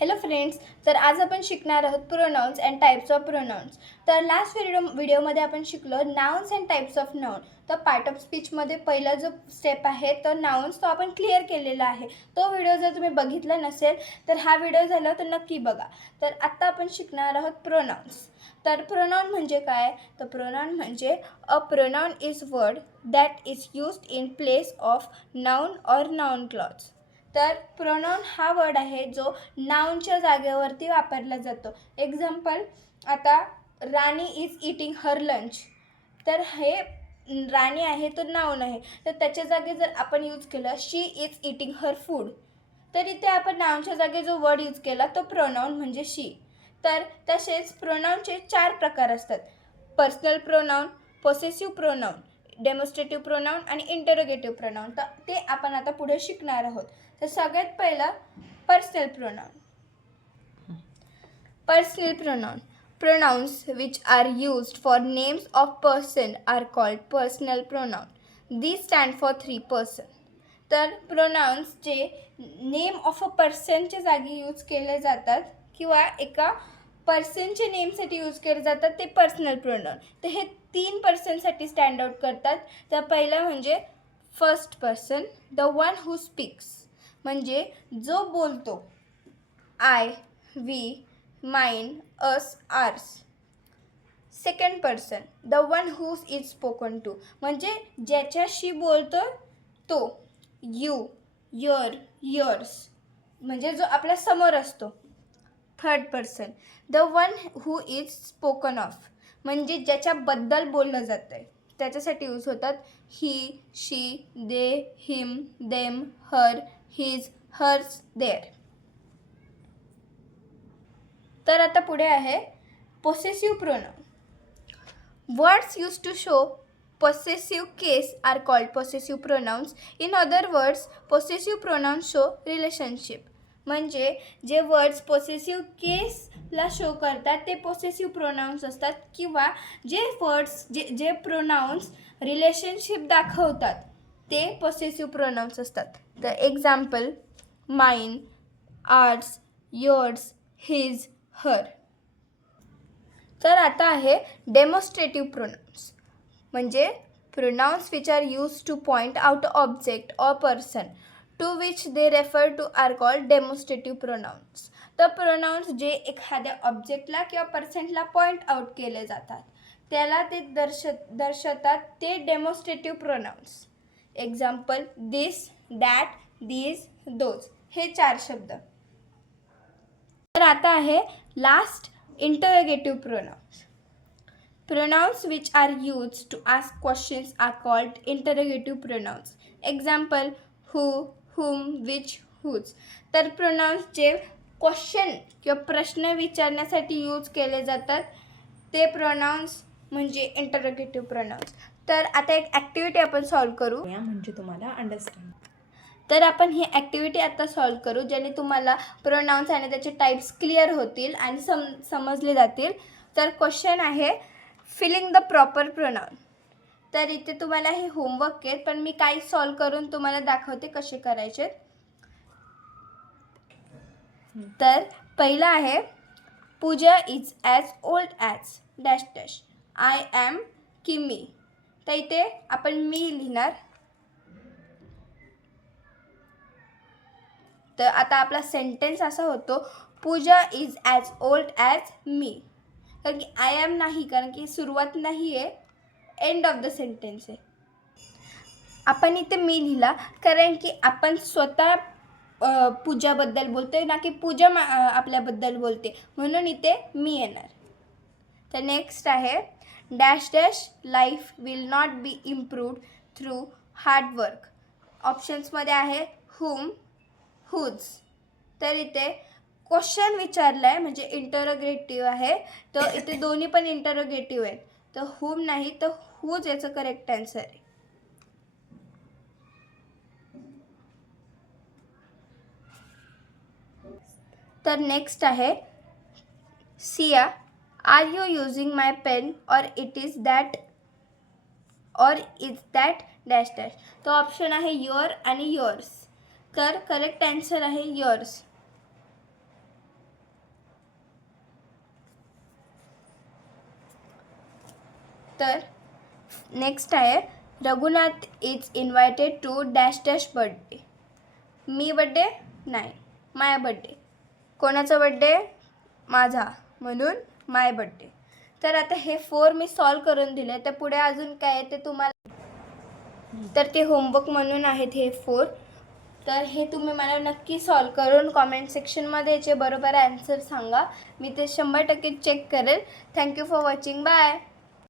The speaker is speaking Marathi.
हॅलो फ्रेंड्स, तर आज आपण शिकणार आहोत pronounce and types of pronounce. तर लास्ट व्हिडिओमध्ये आपण शिकलो nouns and types of noun. तर पार्ट ऑफ स्पीचमध्ये पहिला जो स्टेप आहे तो नाउन्स, तो आपण क्लिअर केलेला आहे. तो व्हिडिओ जर तुम्ही बघितला नसेल तर हा व्हिडिओ झाला तर नक्की बघा. तर आत्ता आपण शिकणार आहोत प्रोनाउन्स. तर प्रोनाउन म्हणजे काय? तर प्रोनाउन म्हणजे a pronoun is word that is used in place of noun or noun clause. तर प्रोनाउन हा वर्ड आहे जो नाउनच्या जागेवरती वापरला जातो. एक्झाम्पल, आता राणी इज इटिंग हर लंच. तर हे राणी आहे तो नाउन आहे, तर त्याच्या जागी जर आपण यूज केलं शी इज इटिंग हर फूड, तर इथे आपण नाउनच्या जागी जो वर्ड यूज केला तो प्रोनाउन म्हणजे शी. तर तसेच प्रोनाउनचे 4 प्रकार असतात: personal pronoun, possessive pronoun, demonstrative pronoun आणि इंटरोगेटिव्ह प्रोनाउन. तर ते आपण आता पुढे शिकणार आहोत. तर सगळ्यात पहिलं personal pronoun. Personal pronoun. Pronouns which are used for names of person are called personal pronoun. These stand for 3 person. तर प्रोनाउन्स जे नेम ऑफ अ पर्सनच्या जागी यूज केले जातात किंवा एका पर्सनच्या नेमसाठी यूज केले जातात ते पर्सनल प्रोनाउन. तर हे 3 पर्सनसाठी स्टँड आउट करतात. तर पहिलं म्हणजे first person, the one who speaks, म्हणजे जो बोलतो. I, we, mine, us, ours. Second person, the one who is spoken to, म्हणजे ज्याच्याशी बोलतो तो. यू, युअर, युअर्स, म्हणजे जो आपल्या समोर असतो. Third person, the one who is spoken of, म्हणजे ज्याच्याबद्दल बोललं जातं आहे त्याच्यासाठी यूज होतात he, she, they, him, them, her, his, hers, their. तर आता पुढे आहे possessive pronoun. Words use to show possessive case are called possessive pronouns. In other words, possessive pronouns show relationship. म्हणजे जे वर्ड्स पोसेसिव्ह केसला शो करतात ते पोसेसिव्ह प्रोनाउन्स असतात, किंवा जे वर्ड्स जे प्रोनाउन्स रिलेशनशिप दाखवतात ते पोसेसिव्ह प्रोनाउन्स असतात. तर example, mine, ours, yours, his, her. तर आता आहे डेमॉन्स्ट्रेटिव्ह प्रोनाउन्स. म्हणजे pronouns which are use to point out object or person to which they refer to are called demonstrative pronouns. तर प्रोनाउन्स जे एखाद्या ऑब्जेक्टला किंवा पर्सनला पॉईंट आउट केले जातात त्याला ते दर्शवतात ते demonstrative pronouns. Example, this, that, these, those, हे 4 शब्द. तर आता आहे last interrogative pronouns. Pronouns which are used to ask questions are called interrogative pronouns. Example, who, whom, which, whose. तर प्रोनाउन्स जे क्वेश्चन किंवा प्रश्न विचारण्यासाठी यूज केले जातात ते प्रोनाउन्स म्हणजे इंटरोगेटिव्ह प्रोनाउन्स. तर आता एक ॲक्टिव्हिटी आपण सॉल्व करू, म्हणजे तुम्हाला अंडरस्टँड. तर आपण ही ॲक्टिव्हिटी आता सॉल्व करू ज्याने तुम्हाला प्रोनाउन्स आणि त्याचे टाईप्स क्लिअर होतील आणि समजले जातील. तर क्वेश्चन आहे फिलिंग द प्रॉपर प्रोनाउन. तर इथे तुम्हाला हे होमवर्क आहे, पण मी काही सॉल्व करून तुम्हाला दाखवते कसे करायचे. तर पहिला आहे Pooja is as old as dash dash I am की मी. तर इथे आपण मी लिहिणार. तर आता आपला सेंटेन्स असा होतो, पूजा इज ॲज ओल्ड ॲज मी. कारण की आय ॲम नाही, कारण की सुरुवात नाही आहे, एंड ऑफ द सेंटेन्स आहे. आपण इथे मी लिहिला कारण की आपण स्वतः पूजाबद्दल बोलतो आहे ना, की पूजा आपल्याबद्दल बोलते, म्हणून इथे मी येणार. तर नेक्स्ट आहे dash dash life will not be improved through hard work. ऑप्शन्समध्ये आहे हुम, हुज. तर इथे क्वेश्चन विचारला आहे म्हणजे इंटरोगेटिव्ह आहे, तर इथे दोन्ही पण इंटरोगेटिव्ह आहेत. तर हुम नाही तर हुज याचं करेक्ट आन्सर आहे. तर नेक्स्ट आहे Siya, are you using my pen or it is that or is that dash dash. तो ऑप्शन आहे युअर आणि युअर्स. तर करेक्ट आन्सर आहे युअर्स. तर नेक्स्ट आहे Raghunath is invited to dash dash birthday. मी बड्डे नाही, माय बड्डे. कोणाचा बड्डे? माझा, म्हणून माय बड्डे. तर आता हे 4 मी सॉल्व करून दिले. तर पुढे अजून काय आहे ते तुम्हाला, तर ते होमवर्क म्हणून आहेत हे 4. तर हे तुम्ही मला नक्की सॉल्व करून कॉमेंट सेक्शनमध्ये याचे बरोबर ॲन्सर सांगा. मी ते 100% चेक करेल. Thank you for watching. बाय.